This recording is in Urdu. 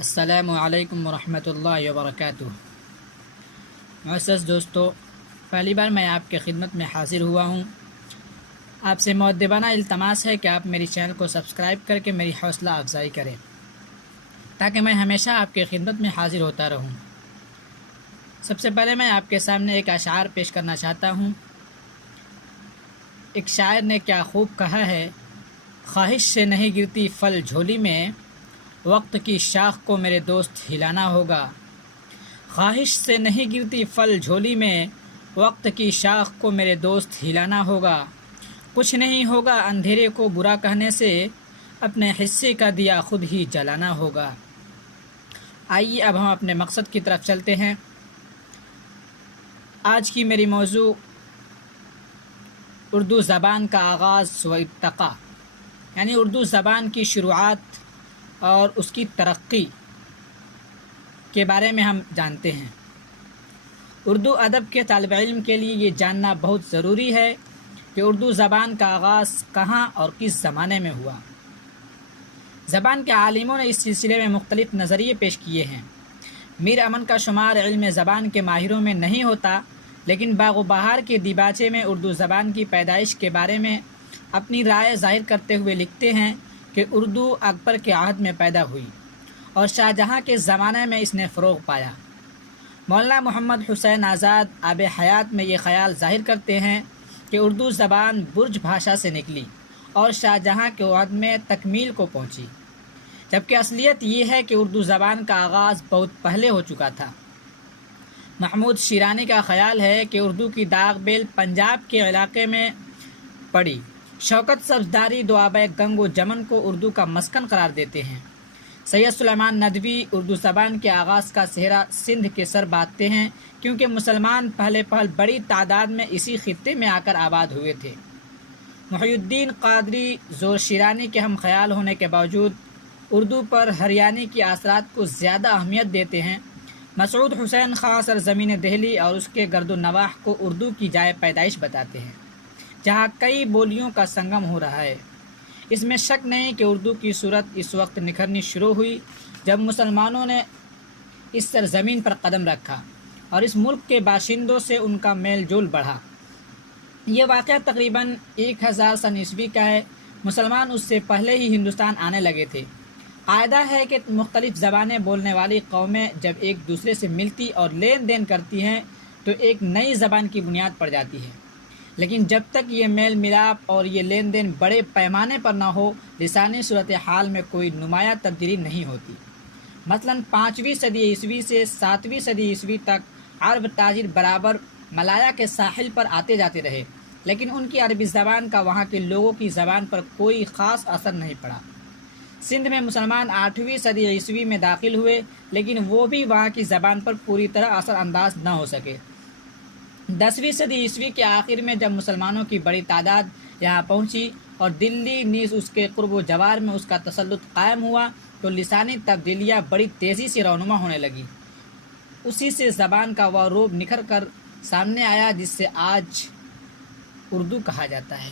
السلام علیکم ورحمۃ اللہ وبرکاتہ۔ معزز دوستو، پہلی بار میں آپ کی خدمت میں حاضر ہوا ہوں۔ آپ سے مؤدبانہ التماس ہے کہ آپ میری چینل کو سبسکرائب کر کے میری حوصلہ افزائی کریں تاکہ میں ہمیشہ آپ کی خدمت میں حاضر ہوتا رہوں۔ سب سے پہلے میں آپ کے سامنے ایک اشعار پیش کرنا چاہتا ہوں۔ ایک شاعر نے کیا خوب کہا ہے: خواہش سے نہیں گرتی پھل جھولی میں، وقت کی شاخ کو میرے دوست ہلانا ہوگا۔ خواہش سے نہیں گرتی پھل جھولی میں، وقت کی شاخ کو میرے دوست ہلانا ہوگا۔ کچھ نہیں ہوگا اندھیرے کو برا کہنے سے، اپنے حصے کا دیا خود ہی جلانا ہوگا۔ آئیے اب ہم اپنے مقصد کی طرف چلتے ہیں۔ آج کی میری موضوع اردو زبان کا آغاز و ارتقاء، یعنی اردو زبان کی شروعات اور اس کی ترقی کے بارے میں ہم جانتے ہیں۔ اردو ادب کے طالب علم کے لیے یہ جاننا بہت ضروری ہے کہ اردو زبان کا آغاز کہاں اور کس زمانے میں ہوا۔ زبان کے عالموں نے اس سلسلے میں مختلف نظریے پیش کیے ہیں۔ میر امن کا شمار علم زبان کے ماہروں میں نہیں ہوتا، لیکن باغ و بہار کے دیباچے میں اردو زبان کی پیدائش کے بارے میں اپنی رائے ظاہر کرتے ہوئے لکھتے ہیں کہ اردو اکبر کے عہد میں پیدا ہوئی اور شاہجہاں کے زمانے میں اس نے فروغ پایا۔ مولانا محمد حسین آزاد آب حیات میں یہ خیال ظاہر کرتے ہیں کہ اردو زبان برج بھاشا سے نکلی اور شاہجہاں کے عہد میں تکمیل کو پہنچی، جبکہ اصلیت یہ ہے کہ اردو زبان کا آغاز بہت پہلے ہو چکا تھا۔ محمود شیرانی کا خیال ہے کہ اردو کی داغ بیل پنجاب کے علاقے میں پڑی۔ شوکت سبزداری دوآبۂ گنگ و جمن کو اردو کا مسکن قرار دیتے ہیں۔ سید سلیمان ندوی اردو زبان کے آغاز کا سہرا سندھ کے سر باندھتے ہیں، کیونکہ مسلمان پہلے بڑی تعداد میں اسی خطے میں آ کر آباد ہوئے تھے۔ محی الدین قادری زور شیرانی کے ہم خیال ہونے کے باوجود اردو پر ہریانی کی اثرات کو زیادہ اہمیت دیتے ہیں۔ مسعود حسین خان سرزمین دہلی اور اس کے گرد و نواح کو اردو کی جائے پیدائش بتاتے ہیں، جہاں کئی بولیوں کا سنگم ہو رہا ہے۔ اس میں شک نہیں کہ اردو کی صورت اس وقت نکھرنی شروع ہوئی جب مسلمانوں نے اس سرزمین پر قدم رکھا اور اس ملک کے باشندوں سے ان کا میل جول بڑھا۔ یہ واقعہ تقریباً 1000 سن عیسوی کا ہے۔ مسلمان اس سے پہلے ہی ہندوستان آنے لگے تھے۔ قاعدہ ہے کہ مختلف زبانیں بولنے والی قومیں جب ایک دوسرے سے ملتی اور لین دین کرتی ہیں تو ایک نئی زبان کی بنیاد پڑ جاتی ہے، لیکن جب تک یہ میل ملاپ اور یہ لین دین بڑے پیمانے پر نہ ہو، لسانی صورتحال میں کوئی نمایاں تبدیلی نہیں ہوتی۔ مثلاً 5ویں صدی عیسوی سے 7ویں صدی عیسوی تک عرب تاجر برابر ملایا کے ساحل پر آتے جاتے رہے، لیکن ان کی عربی زبان کا وہاں کے لوگوں کی زبان پر کوئی خاص اثر نہیں پڑا۔ سندھ میں مسلمان 8ویں صدی عیسوی میں داخل ہوئے، لیکن وہ بھی وہاں کی زبان پر پوری طرح اثر انداز نہ ہو سکے۔ 10ویں صدی عیسوی کے آخر میں جب مسلمانوں کی بڑی تعداد یہاں پہنچی اور دلی نیز اس کے قرب و جوار میں اس کا تسلط قائم ہوا تو لسانی تبدیلیاں بڑی تیزی سے رونما ہونے لگیں۔ اسی سے زبان کا وہ روپ نکھر کر سامنے آیا جس سے آج اردو کہا جاتا ہے۔